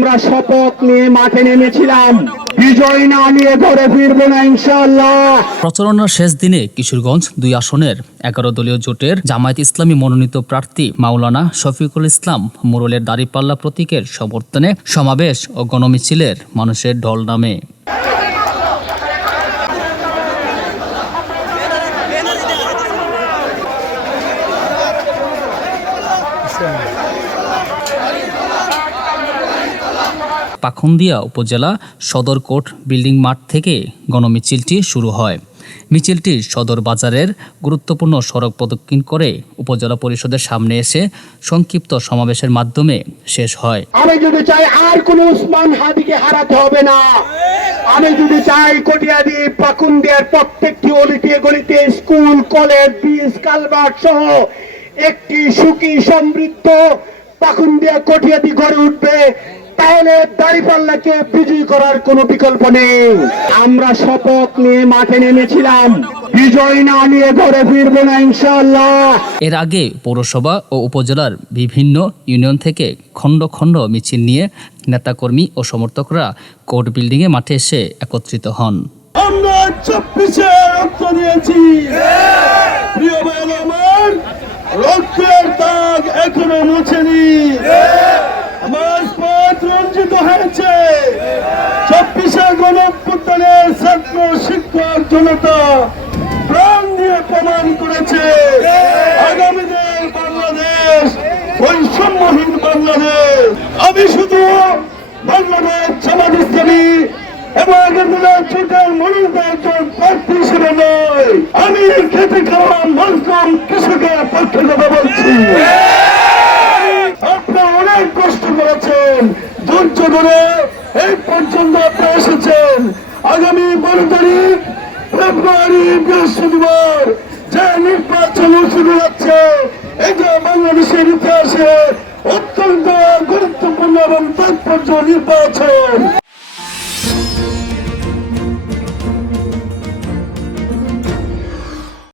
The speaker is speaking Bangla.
আমরা শপথ নিয়ে মাঠে নেমেছিলাম। বিজয় না নিয়ে ঘরে ফিরবো না, ইনশাআল্লাহ। প্রচারণার শেষ দিনে কিশোরগঞ্জ দুই আসনের এগারো দলীয় জোটের জামায়াত ইসলামী মনোনীত প্রার্থী মাওলানা শফিকুল ইসলাম মুরলের দাড়িপাল্লা প্রতীকের সমর্থনে সমাবেশ ও গণমিছিলের মানুষের ঢল নামে। পাখন্দিয়া উপজেলা সদর বিল্ডিং মাঠ থেকে গণমিছিলটি শুরু হয়। মিছিলটি সদর বাজারের গুরুত্বপূর্ণ সড়ক প্রদক্ষিণ করে উপজেলা পরিষদের সামনে এসে সংক্ষিপ্ত সমাবেশের মাধ্যমে শেষ হয়। আমি যদি চাই আর কোন উসমান হারাতে হবে না। আমি যদি চাই কটিয়াদি পাকুন্দিয়ার প্রত্যেকটি অলিতে গলিতে স্কুল, কলেজ সহ একটি সুখী সমৃদ্ধ পাকুন্দিয়া কটিয়াদি গড়ে উঠবে। তাহলে দাড়িপাল্লাকে বিজয়ী করার কোনো বিকল্প নেই। আমরা শপথ নিয়ে মাঠে নেমেছিলাম। বিজয় না নিয়ে ঘরে ফিরবো না ইনশাআল্লাহ। এর আগে পৌরসভা ও উপজেলার বিভিন্ন ইউনিয়ন থেকে খণ্ড খণ্ড মিছিল নিয়ে নেতাকর্মী ও সমর্থকরা কোর্ট বিল্ডিংয়ে মাঠে এসে একত্রিত হন। আমরা চব্বিশে রক্ত দিয়েছি। প্রিয় ভাই আমার রক্তের দাগ এখনও মুছেনি আমার পথ রঞ্জিত হয়েছে চব্বিশে গণপুত্তনের ছাত্র শিক্ষক জনতা প্রাণ দিয়ে প্রমাণ করেছে। আগামী দিন বাংলাদেশ বৈষম্যহীন বাংলাদেশ। আমি শুধু বাংলাদেশ জামাত ইসলামী এবং ছোটের মনোনীত একজন প্রার্থী হিসেবে নয়। আমি খেতে খাওয়া মজলুম কৃষকের পক্ষে কথা বলছি। আপনারা অনেক কষ্ট করেছেন। ধৈর্য ধরে এই পর্যন্ত আপনারা এসেছেন। আগামী বারো তারিখ বৃহস্পতিবার যে নির্বাচন শুরু হচ্ছে এটা বাংলাদেশের ইতিহাসে অত্যন্ত গুরুত্বপূর্ণ এবং তাৎপর্য নির্বাচন।